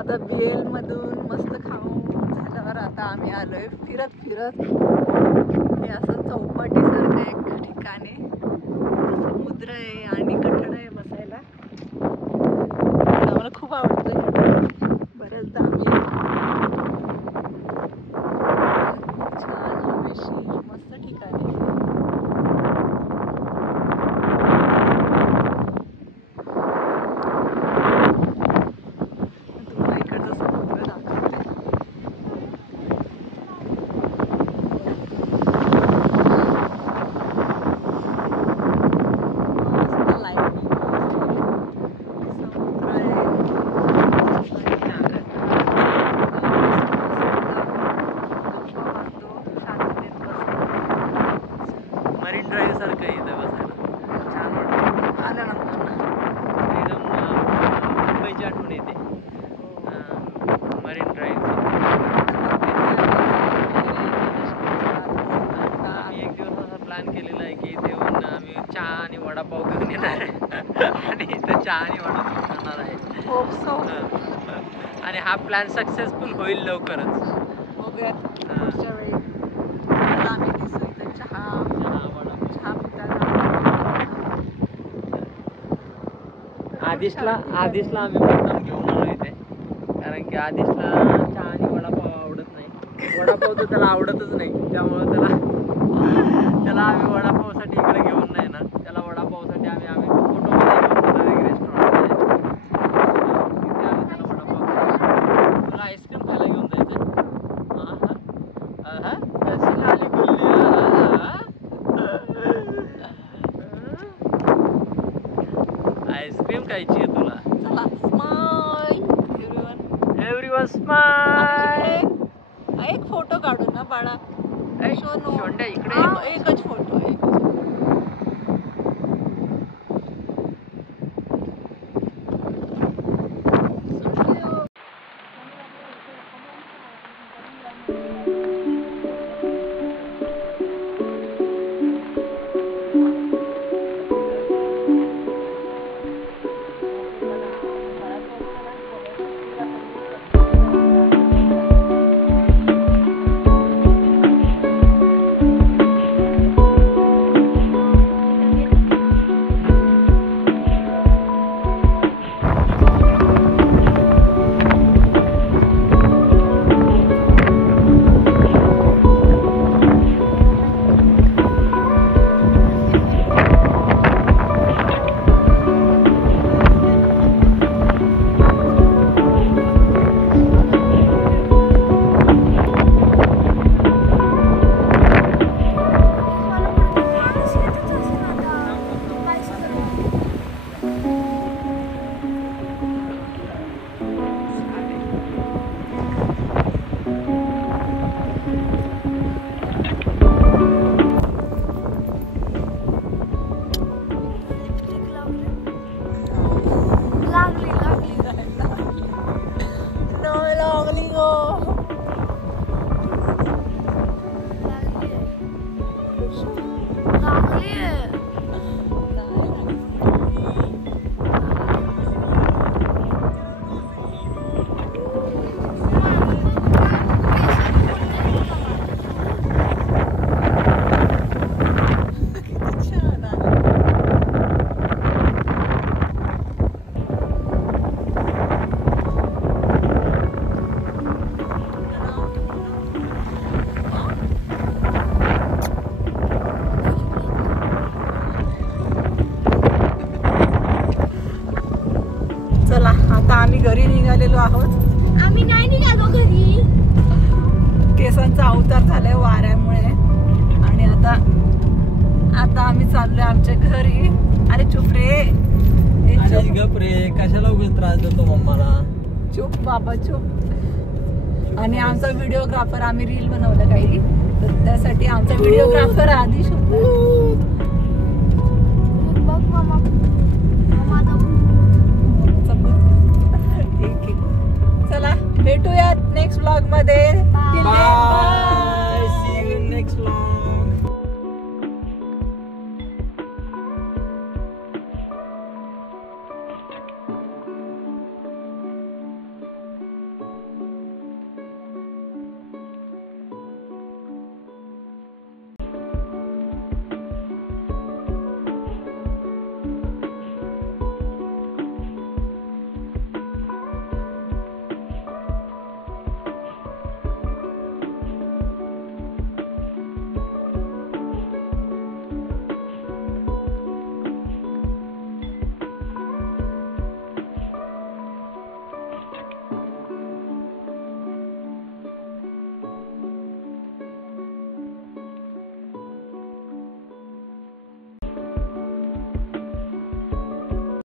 आता BL मधून मस्त खाऊन झाल्यावर आता आम्ही आलोय फिरत फिरत हे असं चौपाटीसारखं एक ठिकाणी समुद्र आहे आणि कठड आहे बसायला. आम्हाला खूप आवडतं. बरेचदा आम्ही छान हवेशीर मस्त ठिकाणी मरीन ड्राईव्ह सारखं इथं बसायला छान वाटतं. आल्यानंतर एकदम मुंबईची आठवण येते मरीन ड्राईव्ह. आम्ही एक दिवस असा प्लॅन केलेला आहे की इथे येऊन आम्ही चहा आणि वडापाव घेऊन येणार आहे आणि इथं चहा आणि वडापाव खाणार आहे. Hope so. आणि हा प्लॅन सक्सेसफुल होईल लवकरच. बघूया पुढच्या वेळी आम्ही दिसू इथं चहा पिताना. आदिशला आम्ही मुद्दाम घेऊन आलो इथे कारण की आदिशला चहा आणि वडापाव आवडत नाही. वडापाव तर त्याला आवडतच नाही. त्यामुळे त्याला आम्ही वडापावसाठी इकडे घेऊन नाही ना. त्याला वडापावसाठी आम्ही फोटोमध्ये घेऊन जाणार एक रेस्टॉरंट तिथे आम्ही त्याला वडापाव. तुला आईस्क्रीम खायला घेऊन जायचं. कशी झाली गुल्ली. आईस्क्रीम खायची आहे तुला. चला स्माइल एव्हरीवन स्माइल. एक फोटो काढू ना बाळा. शोंड्या इकडे एकच फोटो आहे. घरी निघालेलो आहोत. आम्ही नाही निघालो घरी. केसांचा अवतार झालाय वाऱ्यामुळे आणि आता आम्ही चाललोय आमच्या घरी. अरे चुप रे. गप रे. कशाला उगाच त्रास देतो मम्माला. चुप बाबा चुप. आणि आमचा व्हिडिओग्राफर आम्ही रील बनवलं काही तर त्यासाठी आमचा व्हिडिओग्राफर आदिश होता. चला भेटूयात नेक्स्ट व्लॉग मध्ये. बाय.